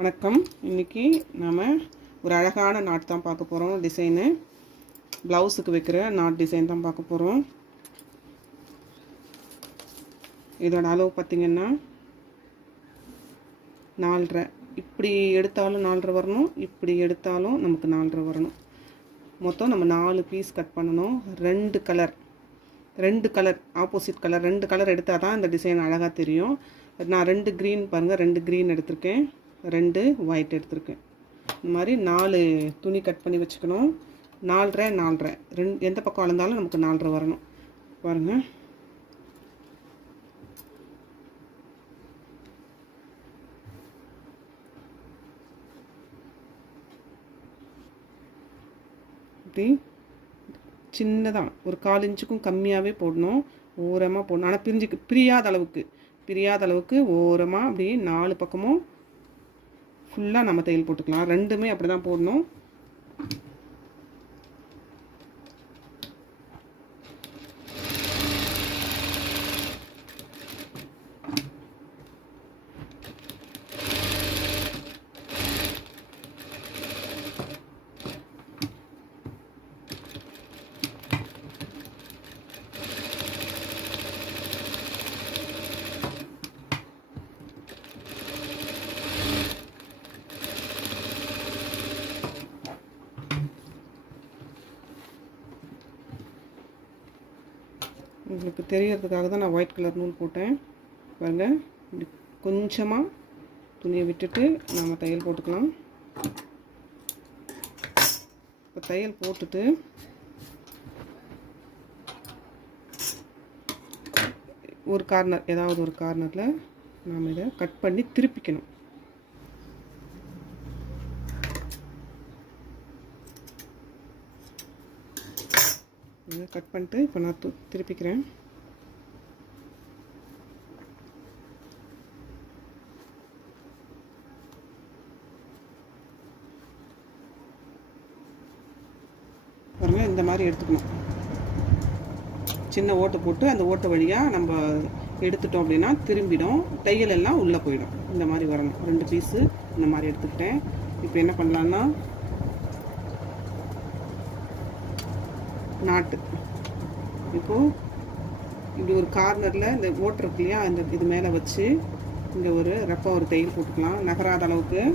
வணக்கம். இன்றைக்கி நாம் ஒரு அழகான நாட் தான் பார்க்க போகிறோம் டிசைனு ப்ளவுஸுக்கு வைக்கிற நாட் டிசைன் தான் பார்க்க போகிறோம் இதோட அளவு பார்த்திங்கன்னா நாலரை. இப்படி எடுத்தாலும் நாலரை வரணும். இப்படி எடுத்தாலும் நமக்கு நாலரை வரணும். மொத்தம் நம்ம நாலு பீஸ் கட் பண்ணணும். ரெண்டு கலர் ரெண்டு கலர் ஆப்போசிட் கலர் ரெண்டு கலர் எடுத்தால் தான் இந்த டிசைன் அழகாக தெரியும். நான் ரெண்டு க்ரீன் பாருங்கள் ரெண்டு க்ரீன் எடுத்திருக்கேன். ரெண்டு ஒயிட் எடுத்திருக்கேன். இந்த மாதிரி நாலு துணி கட் பண்ணி வச்சுக்கணும். நாலரை நாலரை. ரெண்டு எந்த பக்கம் அளந்தாலும் நமக்கு நாலரை வரணும். பாருங்கள் இப்படி சின்னதாக ஒரு கால் இன்ச்சுக்கும் கம்மியாகவே போடணும். ஓரமாக போடணும். ஆனால் பிரிஞ்சு பிரியாத அளவுக்கு பிரியாத அளவுக்கு ஓரமாக அப்படியே நாலு பக்கமும் ஃபுல்லாக நம்ம தையல் போட்டுக்கலாம். ரெண்டுமே அப்படி தான் போடணும். உங்களுக்கு தெரியறதுக்காக தான் நான் ஒயிட் கலர் நூல் போட்டேன். பாருங்கள் இப்படி கொஞ்சமாக துணியை விட்டுட்டு நம்ம தையல் போட்டுக்கலாம். இப்போ தையல் போட்டுட்டு ஒரு கார்னர் ஏதாவது ஒரு கார்னரில் நாம் இதை கட் பண்ணி திருப்பிக்கணும். இதை கட் பண்ணிட்டு இப்போ நான் து திருப்பிக்கிறேன். பாருங்கள் இந்த மாதிரி எடுத்துக்கணும். சின்ன ஓட்டை போட்டு அந்த ஓட்டை வழியாக நம்ம எடுத்துட்டோம் அப்படின்னா திரும்பிடும். தையல் எல்லாம் உள்ளே போயிடும். இந்த மாதிரி வரணும். ரெண்டு பீஸு இந்த மாதிரி எடுத்துக்கிட்டேன். இப்போ என்ன பண்ணலான்னா நாட்டு. இப்போது இப்படி ஒரு கார்னரில் இந்த ஓட்டு இருக்கு இல்லையா? இந்த இது மேலே வச்சு இங்கே ஒரு ரப்பா ஒரு தையல் போட்டுக்கலாம். நகராத அளவுக்கு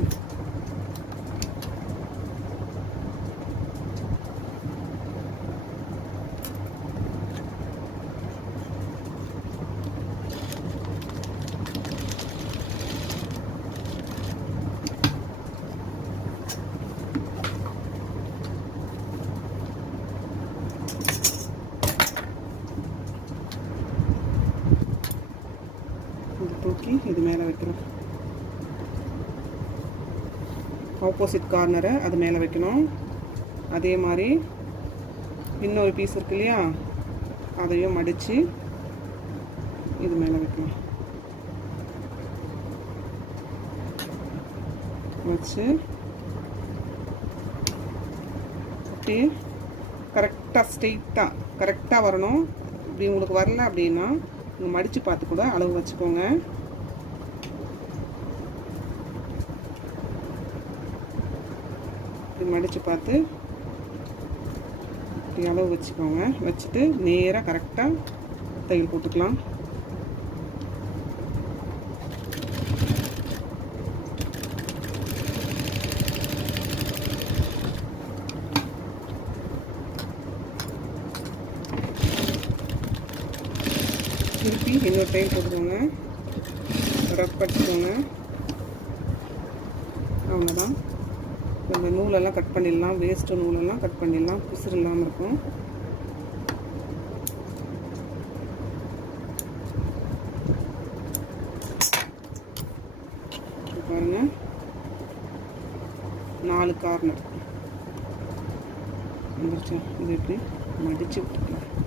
இது தூக்கி இது மேலே வைக்கிறோம். ஆப்போசிட் கார்னரை அது மேலே வைக்கணும். அதே மாதிரி இன்னொரு பீஸ் இருக்கு இல்லையா? அதையும் மடித்து இது மேலே வைக்கணும் வச்சு அப்படியே கரெக்டாக ஸ்ட்ரெயிட்டாக கரெக்டாக வரணும். இப்படி உங்களுக்கு வரல அப்படின்னா நீங்கள் மடித்து பார்த்து கூட அளவு வச்சுக்கோங்க. இப்படி மடித்து பார்த்து இப்படி அளவு வச்சுக்கோங்க. வச்சுட்டு நேராக கரெக்டாக தையல் போட்டுக்கலாம். திருப்பி இன்னொரு டைம் போட்டுக்கோங்க. ரப் பண்ணிக்கோங்க அவ்வளோதான் இந்த நூலெல்லாம் கட் பண்ணிடலாம். வேஸ்ட்டு நூலெல்லாம் கட் பண்ணிடலாம். புசு இல்லாமல் இருக்கும். பாருங்க. நாலு கார்னர் வந்துருச்சு? இது எப்படி? மடித்து விட்டுக்கலாம்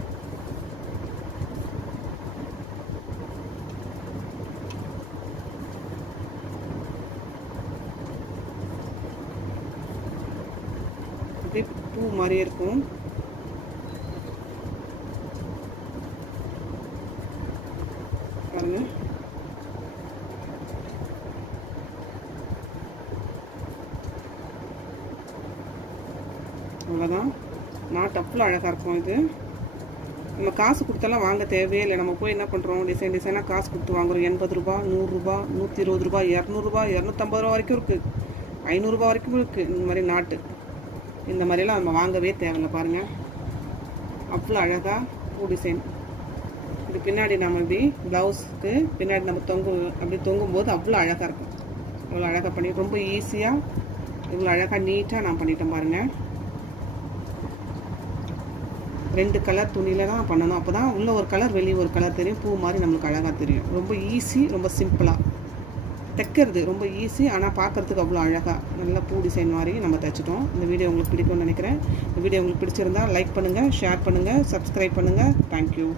அப்படியே பூ மாதிரியே இருக்கும். பாருங்க. அவ்வளோதான் நாட்டு அவ்வளோ அழகாக இருக்கும் இது. நம்ம காசு கொடுத்தாலாம் வாங்க தேவையே இல்லை. நம்ம போய் என்ன பண்ணுறோம் டிசைன் டிசைனாக காசு கொடுத்து வாங்குறோம். எண்பது ரூபா நூறுரூபா நூற்றி இருபது ரூபா இரநூறுபா இரநூத்தம்பது ரூபா வரைக்கும் இருக்குது ஐநூறுரூபா வரைக்கும் இருக்குது இந்த மாதிரி நாட்டு. இந்த மாதிரிலாம் நம்ம வாங்கவே தேவையில்ல பாருங்கள் அவ்வளோ அழகாக பூ டிசைன் இது பின்னாடி நம்ம இப்படி ப்ளவுஸ்க்கு பின்னாடி நம்ம தொங்கு அப்படி தொங்கும்போது அவ்வளோ அழகாக இருக்கும். இவ்வளோ அழகாக பண்ணி ரொம்ப ஈஸியாக இவ்வளோ அழகாக நீட்டாக நான் பண்ணிட்டேன் பாருங்கள் ரெண்டு கலர் துணியில் தான் பண்ணணும். அப்போ தான் உள்ள ஒரு கலர் வெளியே ஒரு கலர் தெரியும். பூ மாதிரி நம்மளுக்கு அழகாக தெரியும். ரொம்ப ஈஸி ரொம்ப சிம்பிளாக தைக்கிறது ரொம்ப ஈஸி ஆனால் பார்க்குறதுக்கு அவ்வளோ அழகாக நல்லா பூ டிசைன் மாதிரி நம்ம தைச்சிட்டோம். இந்த வீடியோ உங்களுக்கு பிடிக்கும்னு நினைக்கிறேன். இந்த வீடியோ உங்களுக்கு பிடிச்சிருந்தா லைக் பண்ணுங்கள் ஷேர் பண்ணுங்கள் சப்ஸ்கிரைப் பண்ணுங்கள் தேங்க்யூ